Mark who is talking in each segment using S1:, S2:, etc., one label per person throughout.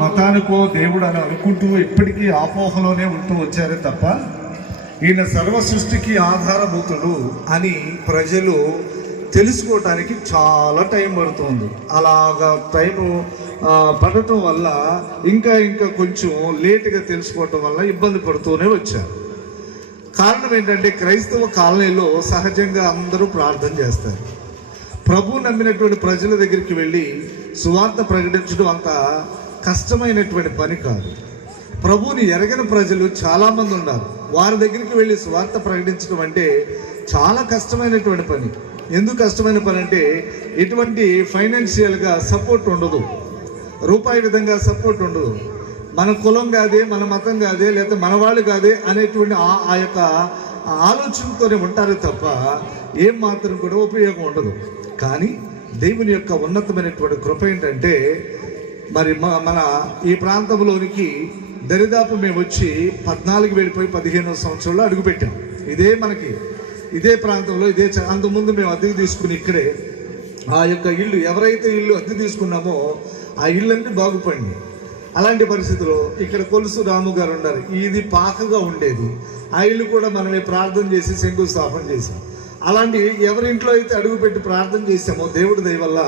S1: మతానికో దేవుడు అని అనుకుంటూ ఇప్పటికీ ఆపోహలోనే ఉంటూ వచ్చారే తప్ప ఈయన సర్వ సృష్టికి ఆధారభూతుడు అని ప్రజలు తెలుసుకోవటానికి చాలా టైం పడుతుంది. అలాగా టైం పడటం వల్ల ఇంకా ఇంకా కొంచెం లేటుగా తెలుసుకోవటం వల్ల ఇబ్బంది పడుతూనే వచ్చారు. కారణం ఏంటంటే క్రైస్తవ కాలనీలో సహజంగా అందరూ ప్రార్థన చేస్తారు. ప్రభు నమ్మినటువంటి ప్రజల దగ్గరికి వెళ్ళి సువార్త ప్రకటించడం అంత కష్టమైనటువంటి పని కాదు. ప్రభువుని ఎరగని ప్రజలు చాలామంది ఉన్నారు. వారి దగ్గరికి వెళ్ళి స్వార్థ ప్రకటించడం అంటే చాలా కష్టమైనటువంటి పని. ఎందుకు కష్టమైన పని అంటే ఎటువంటి ఫైనాన్షియల్గా సపోర్ట్ ఉండదు. రూపాయి విధంగా సపోర్ట్ ఉండదు. మన కులం కాదే మన మతం కాదే లేకపోతే మన వాళ్ళు కాదే అనేటువంటి ఆ ఆ యొక్క ఆలోచనతోనే ఉంటారు తప్ప ఏం మాత్రం కూడా ఉపయోగం ఉండదు. కానీ దేవుని యొక్క ఉన్నతమైనటువంటి కృప ఏంటంటే మరి మ- మన ఈ ప్రాంతంలోనికి దరిదాపు మేము వచ్చి పద్నాలుగు వెళ్ళిపోయి పదిహేనవ సంవత్సరంలో అడుగుపెట్టాం ఇదే మనకి ఇదే ప్రాంతంలో ఇదే అంతకుముందు మేము అద్దెకు తీసుకుని ఇక్కడే ఆ యొక్క ఇల్లు ఎవరైతే ఇల్లు అద్దె తీసుకున్నామో ఆ ఇల్లు అంటే బాగుపడింది అలాంటి పరిస్థితుల్లో ఇక్కడ కొలుసు రాము గారు ఉన్నారు. ఇది పాకగా ఉండేది. ఆ ఇల్లు కూడా మనమే ప్రార్థన చేసి శంకుస్థాపన చేసాం అలాంటి ఎవరి ఇంట్లో అయితే అడుగుపెట్టి ప్రార్థన చేసామో దేవుడి దయ వల్ల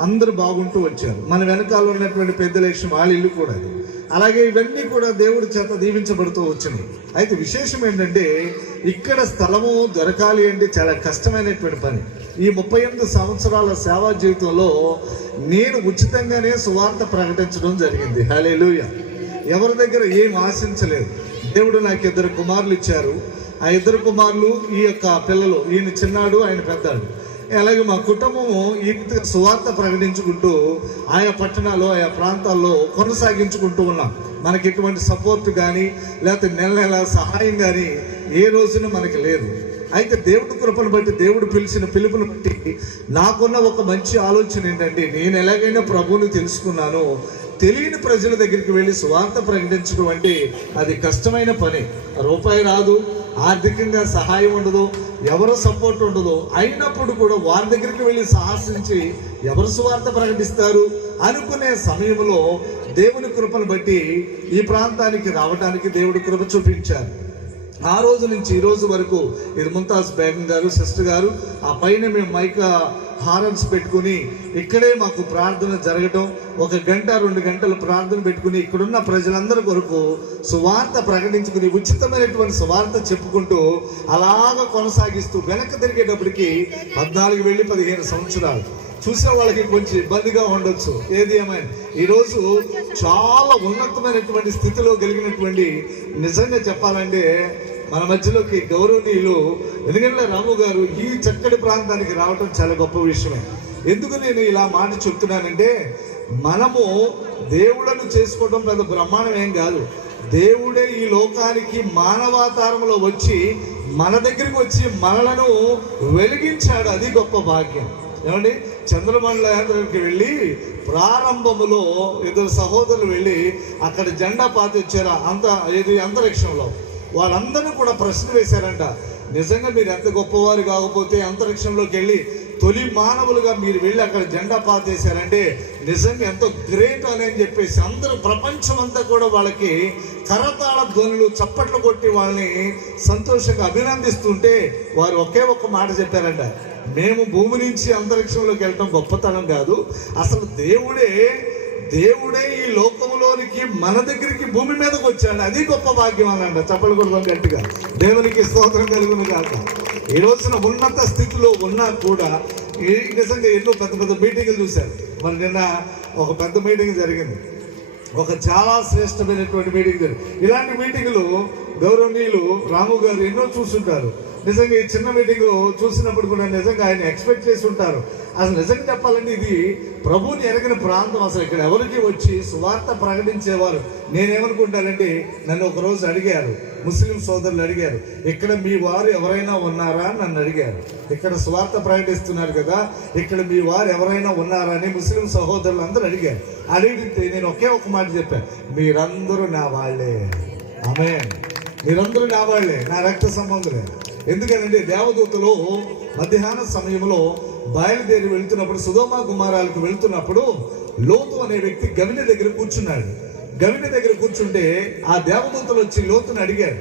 S1: అందరూ బాగుంటూ వచ్చారు. మన వెనకాల ఉన్నటువంటి పెద్ద లక్ష్యం వాళ్ళ ఇల్లు కూడా అది. అలాగే ఇవన్నీ కూడా దేవుడి చేత దీవించబడుతూ వచ్చినాయి. అయితే విశేషం ఏంటంటే ఇక్కడ స్థలము దొరకాలి అంటే చాలా కష్టమైనటువంటి పని. ఈ ముప్పై ఎనిమిది సంవత్సరాల సేవా జీవితంలో నేను ఉచితంగానే సువార్త ప్రకటించడం జరిగింది. హలేలుయ ఎవరి దగ్గర ఏం ఆశించలేదు. దేవుడు నాకు ఇద్దరు కుమారులు ఇచ్చారు. ఆ ఇద్దరు కుమారులు ఈ యొక్క పిల్లలు ఈయన చిన్నాడు ఆయన పెద్దాడు. అలాగే మా కుటుంబము ఈ సువార్త ప్రకటించుకుంటూ ఆయా పట్టణాలు ఆయా ప్రాంతాల్లో కొనసాగించుకుంటూ ఉన్నాం. మనకి ఎటువంటి సపోర్ట్ కానీ లేకపోతే నెల నెల సహాయం కానీ ఏ రోజున మనకి లేదు. అయితే దేవుడి కృపను బట్టి దేవుడు పిలిచిన పిలుపును బట్టి నాకున్న ఒక మంచి ఆలోచన ఏంటంటే నేను ఎలాగైనా ప్రభువుని తెలుసుకున్నానో. తెలియని ప్రజల దగ్గరికి వెళ్ళి స్వార్థ ప్రకటించడం అంటే అది కష్టమైన పని. రూపాయి రాదు ఆర్థికంగా సహాయం ఉండదు ఎవరు సపోర్ట్ ఉండదు. అయినప్పుడు కూడా వారి దగ్గరికి వెళ్ళి సాహసించి ఎవరు సువార్త ప్రకటిస్తారు అనుకునే సమయంలో దేవుని కృపను బట్టి ఈ ప్రాంతానికి రావడానికి దేవుడి కృప చూపించారు. ఆ రోజు నుంచి ఈ రోజు వరకు ఇది ముంతాజ్ బేగం గారు సిస్టర్ గారు ఆ పైన మేము మైక్ హారన్స్ పెట్టుకుని ఇక్కడే మాకు ప్రార్థన జరగటం ఒక గంట రెండు గంటలు ప్రార్థన పెట్టుకుని ఇక్కడున్న ప్రజలందరి కొరకు సువార్త ప్రకటించుకుని ఉచితమైనటువంటి సువార్త చెప్పుకుంటూ అలాగ కొనసాగిస్తూ వెనక్కి తిరిగేటప్పటికి పద్నాలుగు వెళ్ళి పదిహేను సంవత్సరాలు. చూసే వాళ్ళకి కొంచెం ఇబ్బందిగా ఉండొచ్చు. ఏది ఏమైనా. ఈరోజు చాలా ఉన్నతమైనటువంటి స్థితిలో కలిగినటువంటి నిజంగా చెప్పాలంటే మన మధ్యలోకి గౌరవనీయులు ఎందుకంటే రాము గారు ఈ చక్కటి ప్రాంతానికి రావటం చాలా గొప్ప విషయమే. ఎందుకు నేను ఇలా మాట చెప్తున్నానంటే మనము దేవుళ్ళను చేసుకోవడం పెద్ద బ్రహ్మాండం ఏం కాదు. దేవుడే ఈ లోకానికి మానవాతారంలో వచ్చి మన దగ్గరికి వచ్చి మనలను వెలిగించాడు. అది గొప్ప భాగ్యం. ఏమండి? చంద్రమండలకి వెళ్ళి ప్రారంభములో ఇద్దరు సహోదరులు వెళ్ళి అక్కడ జెండా పాతిచ్చారు అంత ఇది అంతరిక్షంలో. వాళ్ళందరూ కూడా ప్రశ్న వేశారంట. నిజంగా మీరు ఎంత గొప్పవారు కాకపోతే అంతరిక్షంలోకి వెళ్ళి తొలి మానవులుగా మీరు వెళ్ళి అక్కడ జెండా పాతేశారంటే నిజంగా ఎంతో గ్రేట్ అని అని చెప్పేసి అందరూ ప్రపంచం అంతా కూడా వాళ్ళకి కరతాళ ధ్వనులు చప్పట్లు కొట్టి వాళ్ళని సంతోషంగా అభినందిస్తుంటే వారు ఒకే ఒక్క మాట చెప్పారంట. మేము భూమి నుంచి అంతరిక్షంలోకి వెళ్ళటం గొప్పతనం కాదు. అసలు దేవుడే దేవుడే ఈ లోకంలోనికి మన దగ్గరికి భూమి మీదకి వచ్చాడు. అది గొప్ప భాగ్యం అనంట చెప్పలు కొడదాం గట్టిగా. దేవునికి స్తోత్రం కలుగును కాక ఈ రోజున ఉన్నత స్థితిలో ఉన్నా కూడా నిజంగా ఎన్నో పెద్ద పెద్ద మీటింగులు చూశారు. మరి నిన్న ఒక పెద్ద మీటింగ్ జరిగింది. ఒక చాలా శ్రేష్టమైనటువంటి మీటింగ్ జరిగింది. ఇలాంటి మీటింగులు గౌరవనీయులు రాము గారు ఎన్నో చూస్తుంటారు. నిజంగా ఈ చిన్న మీటింగ్ చూసినప్పుడు కూడా నిజంగా ఆయన ఎక్స్పెక్ట్ చేసి ఉంటారు. అసలు నిజంగా చెప్పాలంటే ఇది ప్రభువుని ఎరగిన ప్రాంతం. అసలు ఇక్కడ ఎవరికి వచ్చి సువార్త ప్రకటించేవారు నేనేమనుకుంటానంటే నన్ను ఒక రోజు అడిగారు. ముస్లిం సోదరులు అడిగారు ఇక్కడ మీ వారు ఎవరైనా ఉన్నారా? అని నన్ను అడిగారు. ఇక్కడ స్వార్థ ప్రకటిస్తున్నారు కదా ఇక్కడ మీ వారు ఎవరైనా ఉన్నారా? అని ముస్లిం సహోదరులు అందరూ అడిగారు. అడిగితే నేను ఒకే ఒక మాట చెప్పాను మీరందరూ నా వాళ్ళే. ఆమె మీరందరూ నా వాళ్ళే నా రక్త సంబంధులే ఎందుకనండి దేవదూతలు మధ్యాహ్న సమయంలో బయలుదేరి వెళ్తున్నప్పుడు సుధోమ కుమారాలకు వెళ్తున్నప్పుడు లోతు అనే వ్యక్తి గవిని దగ్గర కూర్చున్నాడు. గవిని దగ్గర కూర్చుంటే ఆ దేవదూతలు వచ్చి లోతుని అడిగారు.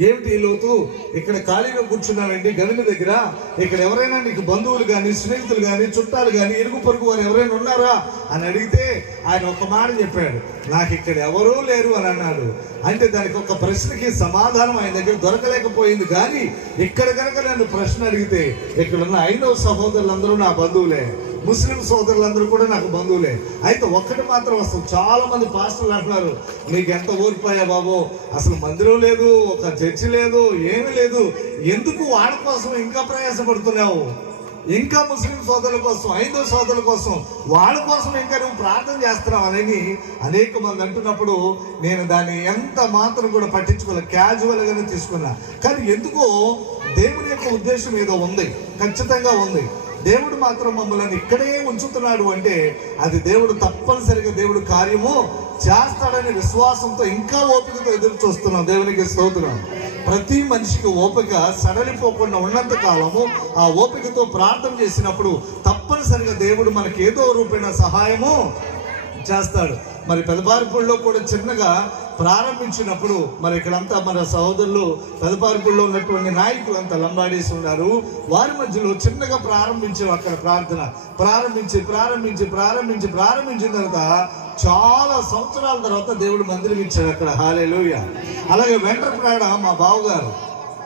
S1: ఏమిటి ఈ లోతు? ఇక్కడ ఖాళీగా కూర్చున్నానండి గవిని దగ్గర. ఇక్కడ ఎవరైనా నీకు బంధువులు కానీ స్నేహితులు కానీ చుట్టాలు కానీ ఇరుగు పొరుగు వారు ఎవరైనా ఉన్నారా? అని అడిగితే ఆయన ఒక మాట చెప్పాడు. నాకు ఇక్కడ ఎవరూ లేరు అని అన్నాడు. అంటే దానికి ఒక ప్రశ్నకి సమాధానం ఆయన దగ్గర దొరకలేకపోయింది. కానీ ఇక్కడ కనుక నన్ను ప్రశ్న అడిగితే ఇక్కడ ఉన్న ఐదవ సహోదరులందరూ నా బంధువులే. ముస్లిం సోదరులందరూ కూడా నాకు బంధువులే. అయితే ఒక్కటి మాత్రం అసలు చాలా మంది పాస్టర్లు అంటున్నారు నీకు ఎంత ఓడిపోయా బాబు? అసలు మందిరం లేదు ఒక చర్చి లేదు ఏమీ లేదు. ఎందుకు వాళ్ళ కోసం ఇంకా ప్రయాసపడుతున్నావు? ఇంకా ముస్లిం సోదరుల కోసం ఐదో సోదరుల కోసం వాళ్ళ కోసం ఇంకా నువ్వు ప్రార్థన చేస్తున్నావు అని అనేక మంది అంటున్నప్పుడు నేను దాన్ని ఎంత మాత్రం కూడా పట్టించుకోలే. క్యాజువల్గానే తీసుకున్నా. కానీ ఎందుకో దేవుని యొక్క ఉద్దేశం ఏదో ఉంది. ఖచ్చితంగా ఉంది. దేవుడు మాత్రం మమ్మల్ని ఇక్కడే ఉంచుతున్నాడు అంటే అది దేవుడు తప్పనిసరిగా దేవుడు కార్యము చేస్తాడనే విశ్వాసంతో ఇంకా ఓపికతో ఎదురు చూస్తున్నాం. దేవునికి స్తోత్రం. ప్రతి మనిషికి ఓపిక సడలిపోకుండా ఉన్నంత కాలము ఆ ఓపికతో ప్రార్థన చేసినప్పుడు తప్పనిసరిగా దేవుడు మనకి ఏదో రూపేణ సహాయము చేస్తాడు. మరి పెదపారిపూడిలో కూడా చిన్నగా ప్రారంభించినప్పుడు మరి ఇక్కడంతా మన సహోదరులు పెదపారిపూడిలో ఉన్నటువంటి నాయకులు అంతా లంబాడేసి ఉన్నారు. వారి మధ్యలో చిన్నగా ప్రారంభించాం అక్కడ ప్రార్థన. ప్రారంభించి ప్రారంభించి ప్రారంభించి ప్రారంభించిన తర్వాత చాలా సంవత్సరాల తర్వాత దేవుడు మందిరం ఇచ్చాడు అక్కడ. హాలేలుయ అలాగే వెంటప్రాడ మా బావగారు.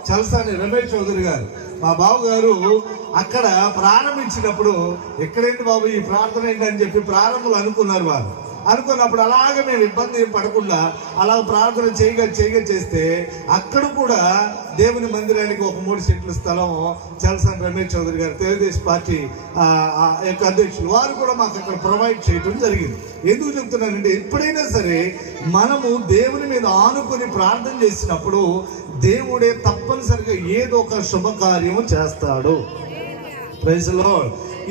S1: చలసాని రమేష్ చౌదరి గారు. మా బావగారు అక్కడ ప్రారంభించినప్పుడు ఎక్కడేంటి బాబు ఈ ప్రార్థన ఏంటి అని చెప్పి ప్రారంభంలో అనుకున్నారు వారు అనుకున్నప్పుడు అలాగే మేము ఇబ్బంది పడకుండా అలా ప్రార్థన చేయగా చేయగా చేస్తే అక్కడ కూడా దేవుని మందిరానికి ఒక మూడు సెట్ల స్థలం చలసాని రమేష్ చౌదరి గారు తెలుగుదేశం పార్టీ యొక్క అధ్యక్షులు వారు కూడా మాకు అక్కడ ప్రొవైడ్ చేయడం జరిగింది. ఎందుకు చెప్తున్నానంటే ఎప్పుడైనా సరే మనము దేవుని మీద ఆనుకొని ప్రార్థన చేసినప్పుడు దేవుడే తప్పనిసరిగా ఏదో ఒక శుభకార్యము చేస్తాడు. ప్రైజ్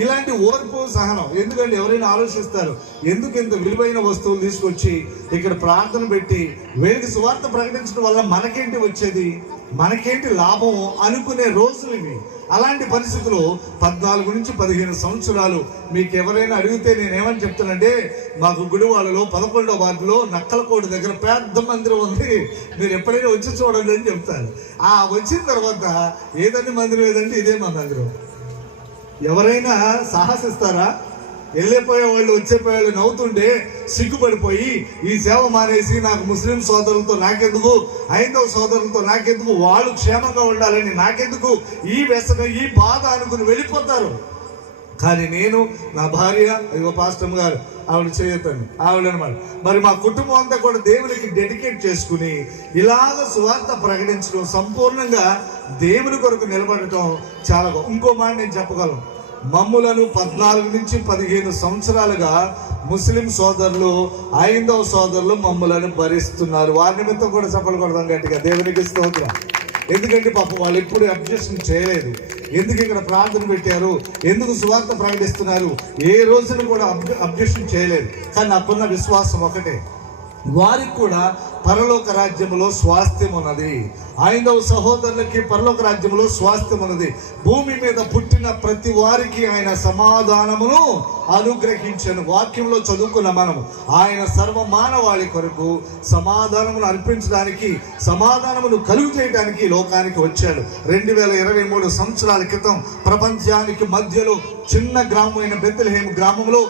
S1: ఇలాంటి ఓర్పు సహనం ఎందుకంటే ఎవరైనా ఆలోచిస్తారు? ఎందుకు ఇంత విలువైన వస్తువులు తీసుకొచ్చి ఇక్కడ ప్రార్థన పెట్టి వేడికి సువార్త ప్రకటించడం వల్ల మనకేంటి వచ్చేది? మనకేంటి లాభం అనుకునే రోజులు ఇవి. అలాంటి పరిస్థితులు పద్నాలుగు నుంచి పదిహేను సంవత్సరాలు మీకు ఎవరైనా అడిగితే నేనేమని చెప్తానంటే మాకు గుడివాడలో పదకొండవ వార్డులో నక్కలకోట దగ్గర పెద్ద మందిరం ఉంది. మీరు ఎప్పుడైనా వచ్చి చూడండి అని చెప్తాను ఆ వచ్చిన తర్వాత ఏదండి మందిరం ఏదంటే ఇదే మా మందిరం. ఎవరైనా సాహసిస్తారా? వెళ్ళిపోయే వాళ్ళు వచ్చేపోయే నవ్వుతుంటే సిగ్గుపడిపోయి ఈ సేవ మానేసి నాకు ముస్లిం సోదరులతో నాకెందుకు? హైందవ సోదరులతో నాకెందుకు? వాళ్ళు క్షేమంగా ఉండాలని నాకెందుకు? ఈ వ్యసనం ఈ బాధ అనుకుని వెళ్ళిపోతారు. కానీ నేను నా భార్య యువ పాస్టమ్ గారు ఆవిడ చేయొద్దండి ఆవిడ అనమాట మరి మా కుటుంబం అంతా కూడా దేవునికి డెడికేట్ చేసుకుని ఇలాగ సువార్త ప్రకటించడం సంపూర్ణంగా దేవుని కొరకు నిలబడటం చాలా ఇంకో మాట నేను చెప్పగలను. మమ్ములను పద్నాలుగు నుంచి పదిహేను సంవత్సరాలుగా ముస్లిం సోదరులు ఐదవ సోదరులు మమ్ములను భరిస్తున్నారు. వారి నిమిత్తం కూడా చెప్పలు కొడదాం గట్టిగా. దేవునికి స్తోత్రం. ఎందుకంటే పాపం వాళ్ళు ఎప్పుడు అబ్జెక్షన్ చేయలేదు. ఎందుకు ఇక్కడ ప్రార్థన పెట్టారు? ఎందుకు సువార్త ప్రకటిస్తున్నారు? ఏ రోజున కూడా అబ్జెక్షన్ చేయలేదు. కానీ నాకున్న విశ్వాసం ఒకటే. వారికి కూడా పరలోక రాజ్యములో స్వాస్థ్యం ఉన్నది ఐదవ సహోదరులకి పరలోక రాజ్యములో స్వాస్థ్యం ఉన్నది భూమి మీద పుట్టిన ప్రతి వారికి ఆయన సమాధానమును అనుగ్రహించను. వాక్యంలో చదువుకున్న మనము ఆయన సర్వ మానవాళి కొరకు సమాధానమును అర్పించడానికి సమాధానమును కలుగు చేయడానికి లోకానికి వచ్చాడు. రెండు వేల ఇరవై మూడు సంవత్సరాల క్రితం ప్రపంచానికి మధ్యలో చిన్న గ్రామమైన బెత్తలహేమ గ్రామంలో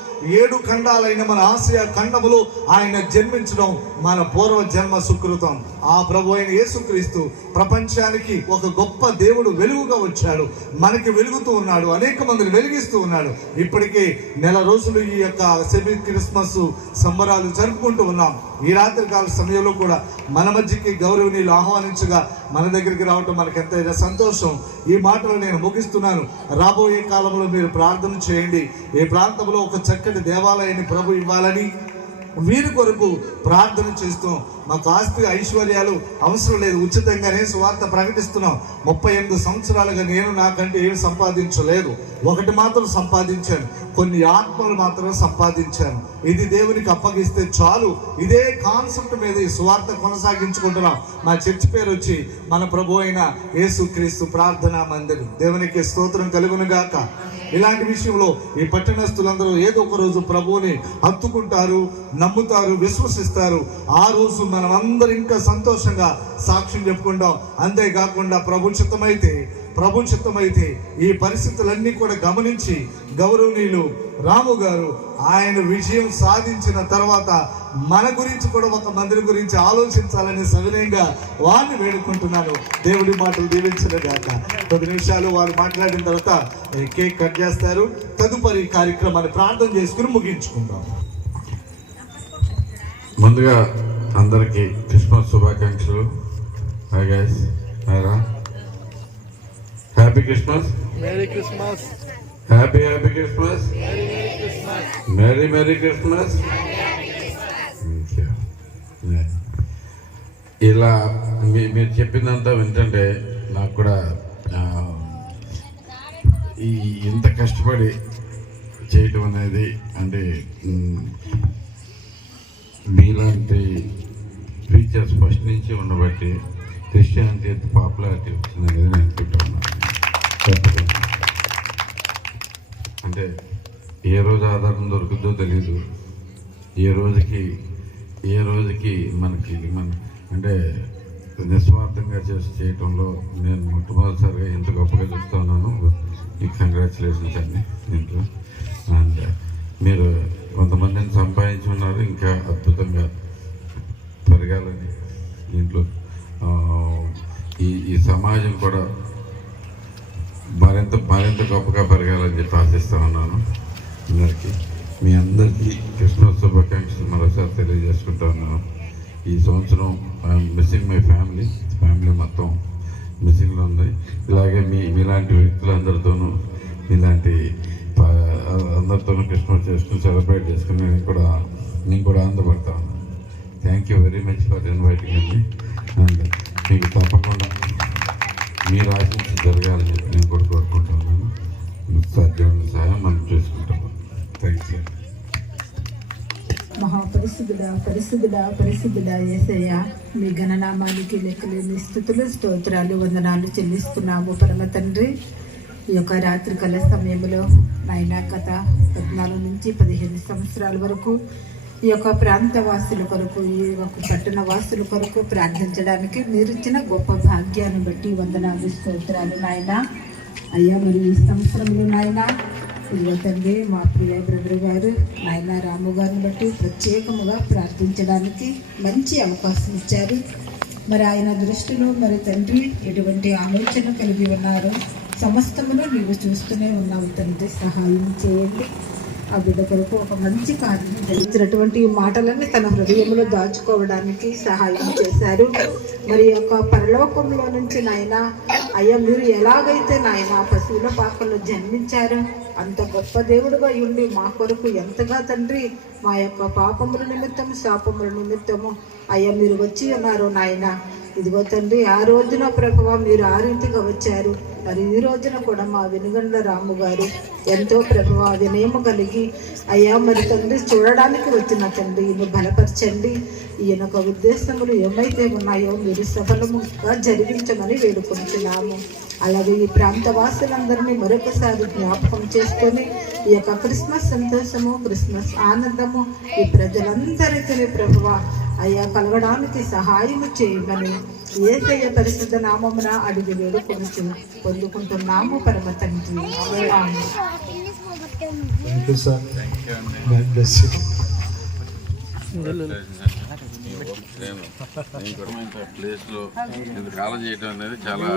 S1: ఏడు ఖండాలైన మన ఆసియా ఖండములో ఆయన జన్మించడం మన పూర్వ జన్మ సుకృతం. ఆ ప్రభు అయిన యేసుక్రీస్తు ప్రపంచానికి ఒక గొప్ప దేవుడు వెలుగుగా వచ్చాడు. మనకి వెలుగుతూ ఉన్నాడు. అనేక మందిని వెలిగిస్తూ ఉన్నాడు. ఇప్పటికే నెల రోజులు ఈ యొక్క సెమీ క్రిస్మస్ సంబరాలు జరుపుకుంటూ ఉన్నాం. ఈ రాత్రి కాల సమయంలో కూడా మన మధ్యకి గౌరవనీయులు ఆహ్వానించగా మన దగ్గరికి రావటం మనకు ఎంతైనా సంతోషం. ఈ మాటలు నేను ముగిస్తున్నాను. రాబోయే కాలంలో మీరు ప్రార్థన చేయండి. ఈ ప్రాంతంలో ఒక చక్కటి దేవాలయాన్ని ప్రభు ఇవ్వాలని వీరి కొరకు ప్రార్థన చేస్తూ మాకు ఆస్తి ఐశ్వర్యాలు అవసరం లేదు. ఉచితంగానే స్వార్థ ప్రకటిస్తున్నాం. ముప్పై ఎనిమిది సంవత్సరాలుగా నేను నాకంటే ఏమి సంపాదించలేదు. ఒకటి మాత్రం సంపాదించాను. కొన్ని ఆత్మలు మాత్రం సంపాదించాను. ఇది దేవునికి అప్పగిస్తే చాలు. ఇదే కాన్సెప్ట్ మీద ఈ స్వార్థ కొనసాగించుకుంటున్నాం. మా చర్చ్ పేరు వచ్చి మన ప్రభు అయిన యేసుక్రీస్తు ప్రార్థనా మందిరం. దేవునికి స్తోత్రం కలుగునుగాక. గాక ఇలాంటి విషయంలో ఈ పట్టణస్తులందరూ ఏదో ఒక రోజు ప్రభువుని హత్తుకుంటారు నమ్ముతారు విశ్వసిస్తారు. ఆ రోజు మనం అందరూ ఇంకా సంతోషంగా సాక్ష్యం చెప్పుకుంటాం. అంతేకాకుండా ప్రభు చిత్తమైతే ప్రభు చిత్తమైతే ఈ పరిస్థితులన్నీ కూడా గమనించి గౌరవనీయులు రాము గారు ఆయన విజయం సాధించిన తర్వాత మన గురించి కూడా ఒక మందిరం గురించి ఆలోచించాలని సవినయంగా వారిని వేడుకుంటున్నాను. దేవుడి మాటలు దీవించిన గాక కొద్ది నిమిషాలు వారు మాట్లాడిన తర్వాత కేక్ కట్ చేస్తారు? తదుపరి కార్యక్రమాన్ని ప్రార్థన చేసుకుని ముగించుకుందాం.
S2: ముందుగా అందరికీ క్రిస్మస్ శుభాకాంక్షలు. Hi guys హాయ్రా happy Christmas
S3: Merry Christmas.
S2: Happy happy Christmas merry merry Christmas ఇలా మీ మీరు చెప్పిందంతా వింటుంటే నాకు కూడా ఈ ఇంత కష్టపడి చేయటం అనేది అంటే మీలాంటి టీచర్స్ ఫస్ట్ నుంచి ఉండబట్టి క్రిస్టియానిటీ ఎంత పాపులారిటీ వచ్చిందనేది నేను అనుకుంటున్నాను. అంటే ఏ రోజు ఆధారం దొరుకుతుందో తెలియదు ఏ రోజుకి ఏ రోజుకి మనకి మన అంటే నిస్వార్థంగా చేసి చేయటంలో నేను మొట్టమొదటిసారిగా ఎంత గొప్పగా చూస్తూ ఉన్నాను. మీకు కంగ్రాచులేషన్స్ అండి. దీంట్లో. అండ్ మీరు కొంతమందిని సంపాదించున్నారు ఇంకా అద్భుతంగా పెరగాలని దీంట్లో. ఈ ఈ సమాజం కూడా మరింత మరింత గొప్పగా పెరగాలని చెప్పి ఆశిస్తా ఉన్నాను. అందరికీ మీ అందరికీ క్రిస్మస్ శుభాకాంక్షలు మరోసారి తెలియజేసుకుంటా ఉన్నాను. ఈ సంవత్సరం మిస్సింగ్ మై ఫ్యామిలీ ఫ్యామిలీ మొత్తం మిస్సింగ్లో ఉంది. ఇలాగే మీ మీలాంటి వ్యక్తులందరితోనూ ఇలాంటి అందరితోనూ క్రిస్మస్ చేసుకుని సెలబ్రేట్ చేసుకుని నేను కూడా నేను కూడా ఆనందపడతా ఉన్నాను. Thank you very much for inviting అండి అండ్ మీకు తప్పకుండా మీరు ఆశించి జరగాలని చెప్పి నేను కూడా కోరుకుంటున్నాను. మీకు సాధ్యమైన సహాయం మనం చేసుకుంటాము థ్యాంక్స్ సార్
S4: మహాపరిశుద్ధుడా పరిశుద్ధుడా పరిశుద్ధుడా ఏసయ్య మీ గణనామానికి లెక్కలేని స్థుతులు స్తోత్రాలు వందనాలు చెల్లిస్తున్నాము పరమ తండ్రి. ఈ యొక్క రాత్రికాల సమయంలో నాయనా కథ పద్నాలుగు నుంచి పదిహేను సంవత్సరాల వరకు ఈ యొక్క ప్రాంత వాసుల కొరకు ఈ యొక్క పట్టణ వాసుల కొరకు ప్రార్థించడానికి మీరు ఇచ్చిన గొప్ప భాగ్యాన్ని బట్టి వందనాలు స్తోత్రాలు నాయన. అయ్యా మరి ఈ సంవత్సరంలో నాయన తండ్రి మా ప్రియ బ్రదర్ గారు నాయన రాము గారిని బట్టి ప్రత్యేకముగా ప్రార్థించడానికి మంచి అవకాశం ఇచ్చారు. మరి ఆయన దృష్టిలో మరి తండ్రి ఎటువంటి ఆలోచన కలిగి ఉన్నారు? సమస్తమును నీవు చూస్తూనే ఉన్నావు తండ్రి. సహాయం చేయండి. ఆ బిడ్డ కొరకు ఒక మంచి కార్యం జరిగినటువంటి మాటలన్నీ తన హృదయంలో దాచుకోవడానికి సహాయం చేశారు. మరి యొక్క పరలోకంలో నుంచి నాయన అయ్యా మీరు ఎలాగైతే నాయన పశువుల పాకల్లో జన్మించారు అంత గొప్ప దేవుడుగా ఉండి మా కొరకు ఎంతగా తండ్రి మా యొక్క పాపముల నిమిత్తము శాపముల నిమిత్తము అయ్యా మీరు వచ్చి ఉన్నారు నాయన. ఇదిగో తండ్రి ఆ రోజున ప్రభువ మీరు ఆ రీతిగా వచ్చారు. మరి ఈ రోజున కూడా మా వెనుగండ్ల రాము గారు ఎంతో ప్రభువ వినయము కలిగి అయ్యా మరి తండ్రి చూడడానికి వచ్చిన తండ్రి ఈయన బలపరచండి. ఈయన ఒక ఉద్దేశములు ఏమైతే ఉన్నాయో మీరు సఫలముగా జరిగించమని వేడుకుంటున్నాము అలాగే ఈ ప్రాంతవాసులందరినీ మరొకసారి జ్ఞాపకం చేసుకొని ఈ యొక్క క్రిస్మస్ సంతోషము క్రిస్మస్ ఆనందము ఈ ప్రజలందరికీ ప్రభువ అయ్యా కలగడానికి సహాయము చేయమని ఏసయ్య పరిశుద్ధ నామమున అడిగి వేడుకొని పొందుకుంటున్నాము పరమ తండ్రి.
S2: ప్లేస్లో ఇంతకాలం చేయడం అనేది చాలా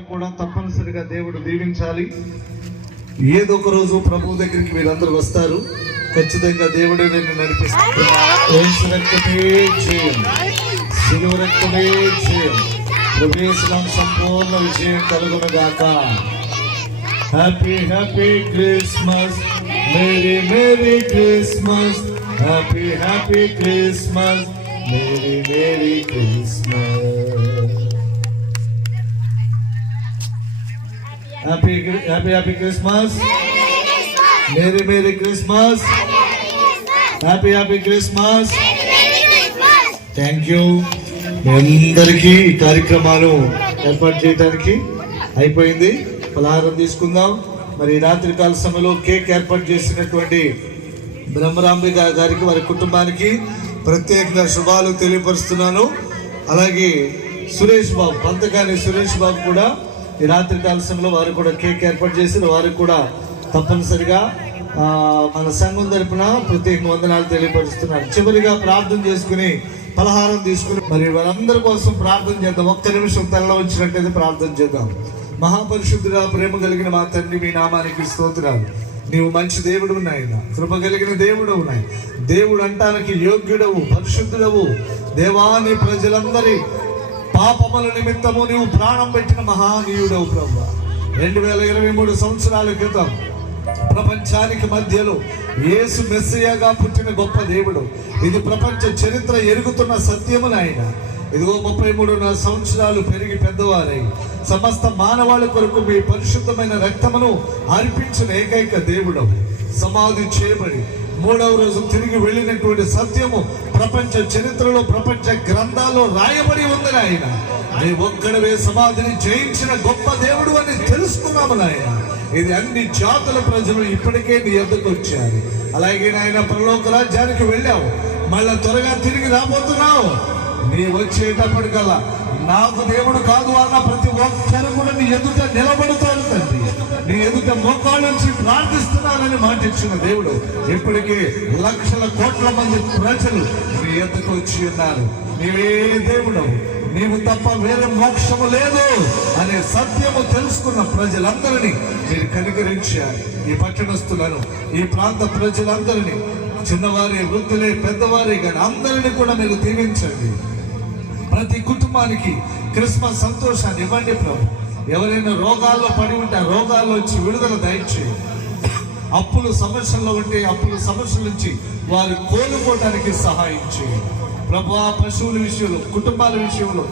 S1: వారిని కూడా తప్పనిసరిగా దేవుడు దీవించాలి. ఏదో ఒక రోజు ప్రభు దగ్గరికి మీరందరూ వస్తారు. ఖచ్చితంగా దేవుడే నిన్ను నడిపిస్తారు ప్రవేశం సంపూర్ణ విజయం కలుగునుగాక. Happy happy Christmas. Merry merry Christmas. Happy happy Christmas. Merry merry Christmas. Happy happy happy Christmas merry merry Christmas happy happy Christmas thank you మీ అందరికీ ఈ కార్యక్రమాలు ఏర్పాటు చేయడానికి అయిపోయింది. పలహారం తీసుకుందాం. మరి రాత్రి కాల సమయంలో కేక్ ఏర్పాటు చేసినటువంటి బ్రహ్మరాంబి గారికి వారి కుటుంబానికి ప్రత్యేకంగా శుభాలు తెలియపరుస్తున్నాను. అలాగే సురేష్ బాబు పంతకాని సురేష్ బాబు కూడా ఈ రాత్రి కాల సమయంలో వారు కూడా కేక్ ఏర్పాటు చేసి వారికి కూడా తప్పనిసరిగా మన సంఘం తరపున ప్రత్యేక వందనాలు తెలియపరుస్తున్నారు. చివరిగా ప్రార్థన చేసుకుని పలహారం తీసుకుని మరి వారందరి కోసం ప్రార్థన చేద్దాం. ఒక్క నిమిషం తెల్ల వచ్చినట్టయితే ప్రార్థన చేద్దాం. మహాపరిశుద్ధుడా ప్రేమ కలిగిన మా తండ్రి మీ నామానికి స్తోత్రాలు. నీవు మంచి దేవుడు నాయన. కృప కలిగిన దేవుడు నాయన. దేవుడు అంటానికి యోగ్యుడవు పరిశుద్ధుడవు. దేవాని ప్రజలందరి పాపముల నిమిత్తము నీవు ప్రాణం పెట్టిన మహానీయుడవు ప్రభు. రెండు వేల ఇరవై మూడు సంవత్సరాల క్రితం ప్రపంచానికి మధ్యలో యేసు మెస్సియాగా పుట్టిన గొప్ప దేవుడు. ఇది ప్రపంచ చరిత్ర ఎరుగుతున్న సత్యము నాయన. ఇదిగో ముప్పై మూడున్నర సంవత్సరాలు పెరిగి పెద్దవారై సమస్త మానవాళి కొరకు మీ పరిశుద్ధమైన రక్తమును అర్పించిన ఏకైక దేవుడు సమాధి చేయబడి మూడవ రోజు తిరిగి వెళ్ళినటువంటి సత్యము ప్రపంచ చరిత్రలో ప్రపంచ గ్రంథాల్లో రాయబడి ఉంది నాయన. నీ ఒక్కడవే సమాధిని జయించిన గొప్ప దేవుడు అని తెలుసుకున్నాము నాయన. ఇది అన్ని జాతుల ప్రజలు ఇప్పటికే నీ ఎద్దకు వచ్చారు. అలాగే నాయన పరలోక రాజ్యానికి వెళ్ళావు. మళ్ళా త్వరగా తిరిగి రాబోతున్నావు. నీ వచ్చేటప్పటికల్లా నాకు దేవుడు కాదు అన్న ప్రతి ఒక్కరు కూడా నీ ఎదుట నిలబడతారు తండ్రి నీ ఎదుట మోకాళ్ళ నుంచి ప్రార్థిస్తున్నానని మాట ఇచ్చిన దేవుడు ఇప్పటికే లక్షల కోట్ల మంది ప్రజలు నీ ఎద్దుకు వచ్చి ఉన్నారు. నీవే దేవుడు నీవు తప్ప వేరే మోక్షము లేదు అనే సత్యము తెలుసుకున్న ప్రజలందరినీ మీరు కనికరించారు ఈ పట్టణస్తులను ఈ ప్రాంత ప్రజలందరినీ చిన్నవారి వృద్ధులే పెద్దవారి కానీ అందరినీ కూడా మీరు దీవించండి. ప్రతి కుటుంబానికి క్రిస్మస్ సంతోషాన్ని ఇవ్వండి ప్రభు. ఎవరైనా రోగాల్లో పడి ఉంటే ఆ రోగాల్లో వచ్చి విడుదల దయచేయండి అప్పులు సమస్యల్లో ఉంటే అప్పుల సమస్యల నుంచి వారు కోలుకోవడానికి సహాయం చేయండి ప్రభు పశువుల విషయంలో కుటుంబాల విషయంలో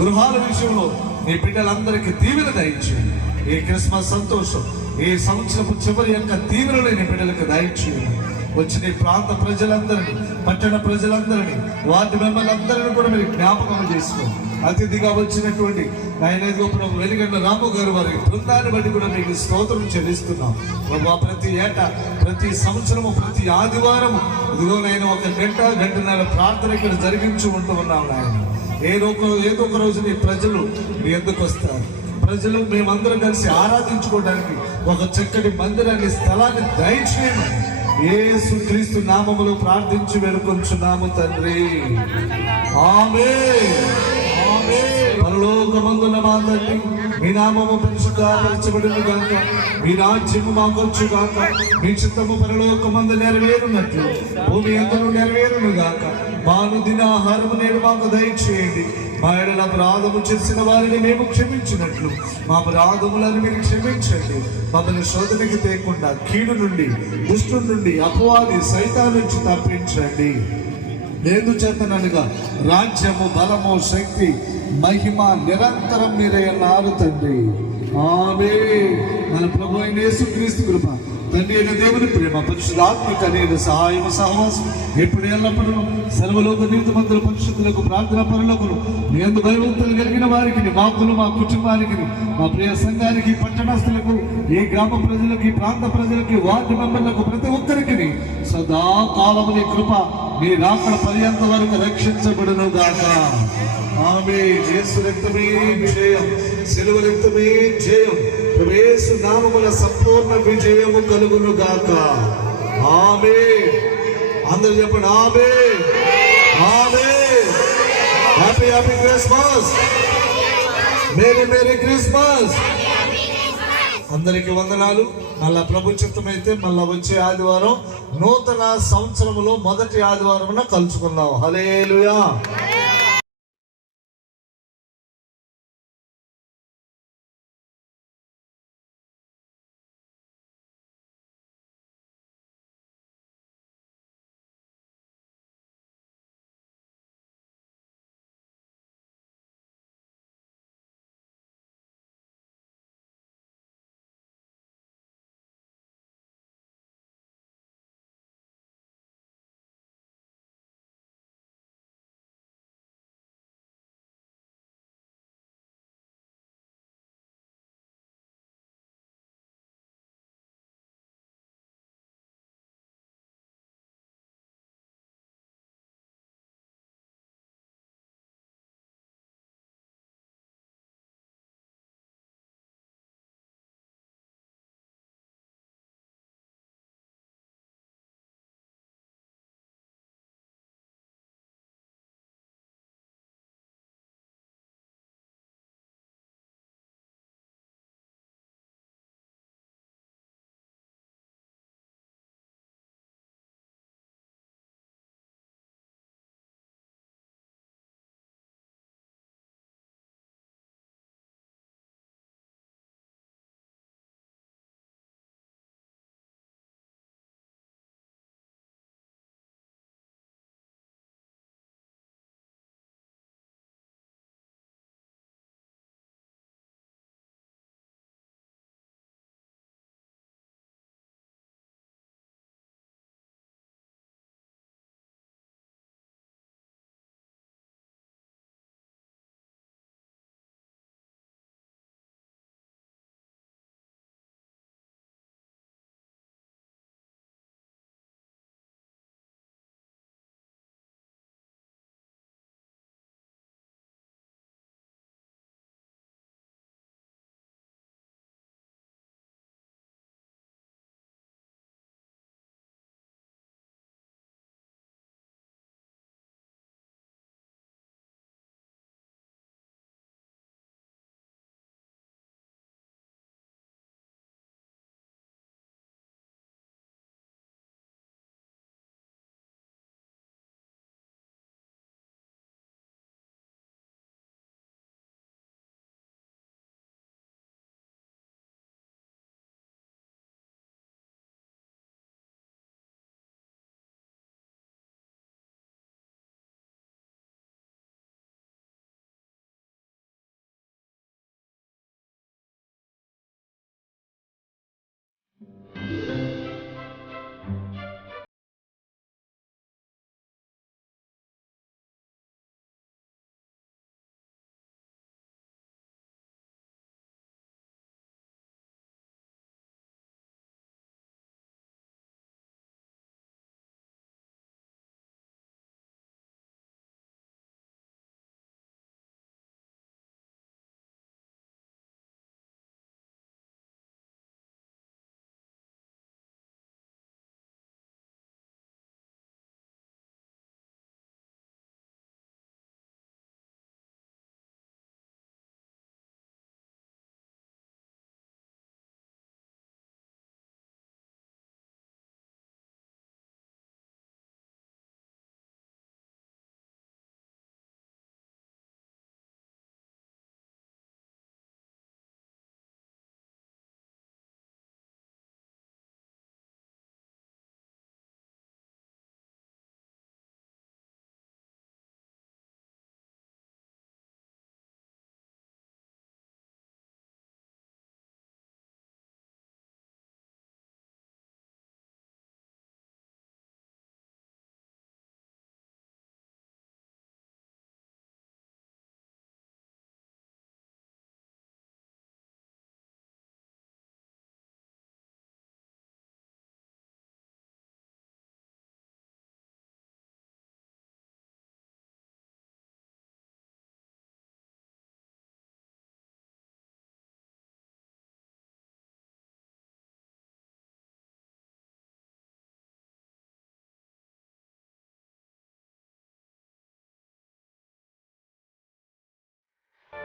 S1: గృహాల విషయంలో నీ బిడ్డలందరికీ దీవెన దయచేయండి ఈ క్రిస్మస్ సంతోషం ఈ సంవత్సరపు చివరి యొక్క దీవెనలు నీ బిడ్డలకు దయచేయండి వచ్చిన ఈ ప్రాంత ప్రజలందరినీ పట్టణ ప్రజలందరినీ వార్డు మెంబర్లందరినీ కూడా మీరు జ్ఞాపకం చేసుకోండి. అతిథిగా వచ్చినటువంటి ఆయన ప్రభు వెలుగండ రాము గారు వారి బృందాన్ని బట్టి కూడా మీకు స్తోత్రం చెల్లిస్తున్నాం. ప్రభా ప్రతి ఏటా ప్రతి సంవత్సరము ప్రతి ఆదివారం ఇదిగో నేను ఒక గంట గంటన్నర ప్రార్థన ఇక్కడ జరిగించు ఉంటూ ఉన్నాం నాయన. ఏదో ఒక ఏదో ఒక రోజు నీ ప్రజలు మీ ఎందుకు వస్తారు? ప్రజలు మేమందరం కలిసి ఆరాధించుకోవడానికి ఒక చక్కటి మందిరాన్ని స్థలాన్ని దయచేయమని ఏసు క్రీస్తు నామములో ప్రార్థించి వేడుకొంచున్నాము తండ్రి. ఆమె పరలోకమందున మా తండ్రి మీ నామము పరిశుద్ధపరచబడిన గాక. మీ రాజ్యము మాకొచ్చు గాక. మీ చిత్తము పరలోకమందు నెరవేరునట్లు. భూమి అందరూ నెరవేరును గాక? మాను దిన ఆహారము నేడు మాకు దయచేయండి. మా ఎడల అపరాధము చేసిన వారిని మేము క్షమించినట్లు. మా అపరాధములను మీరు క్షమించండి. మమ్మల్ని శోధనకి తేకుండా కీడు నుండి దుష్టు నుండి అపవాది సైతాన్ నుంచి తప్పించండి. లేదు చేతనగా రాజ్యము బలము శక్తి మహిమ నిరంతరం మీరే అన్నారు తండ్రి. ఆమె మన ప్రభు అయిన యేసుక్రీస్తు కృప తండ్రి అయిన దేవుని ప్రేమ పరిశుధాత్మక అనేది సహాయం సహవాసం ఎప్పుడు ఎల్లప్పుడూ సర్వలోక నీతి మంత్రుల పరిశుద్ధులకు ప్రార్థన పరులకు నేను అందు భయభక్తులు కలిగిన వారికి మాకులు మా కుటుంబానికి మా ప్రియ సంఘానికి పట్టణస్తులకు ఈ గ్రామ ప్రజలకి ప్రాంత ప్రజలకి వార్డు మెంబర్లకు ప్రతి ఒక్కరికి సదాకాలముని కృప మీ రాకడ పర్యంత వరకు రక్షించబడును గాక. ఆమె యేసు రక్తమే విజయం సిలువ రక్తమే జయం ప్రవేశ నామముల సంపూర్ణ విజయము కలుగును గాక. ఆమె అందరూ చెప్పండి ఆమె. ఆమె. Happy happy Christmas merry merry Christmas అందరికి వందనాలు. మళ్ళా ప్రభుత్వం అయితే మళ్ళా వచ్చే ఆదివారం నూతన సంవత్సరములో మొదటి ఆదివారం కలుసుకుందాం. హలేలుయా